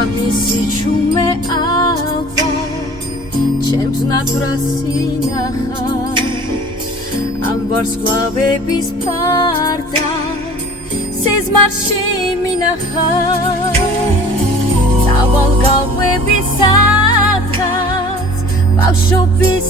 ამისი ჩუმე ალვა ჩემს ნათვრას ინახა ამ ვარსკვლავების ფარდა სიზმარში მინახა წავალ გავები სადღაც ბავშვობის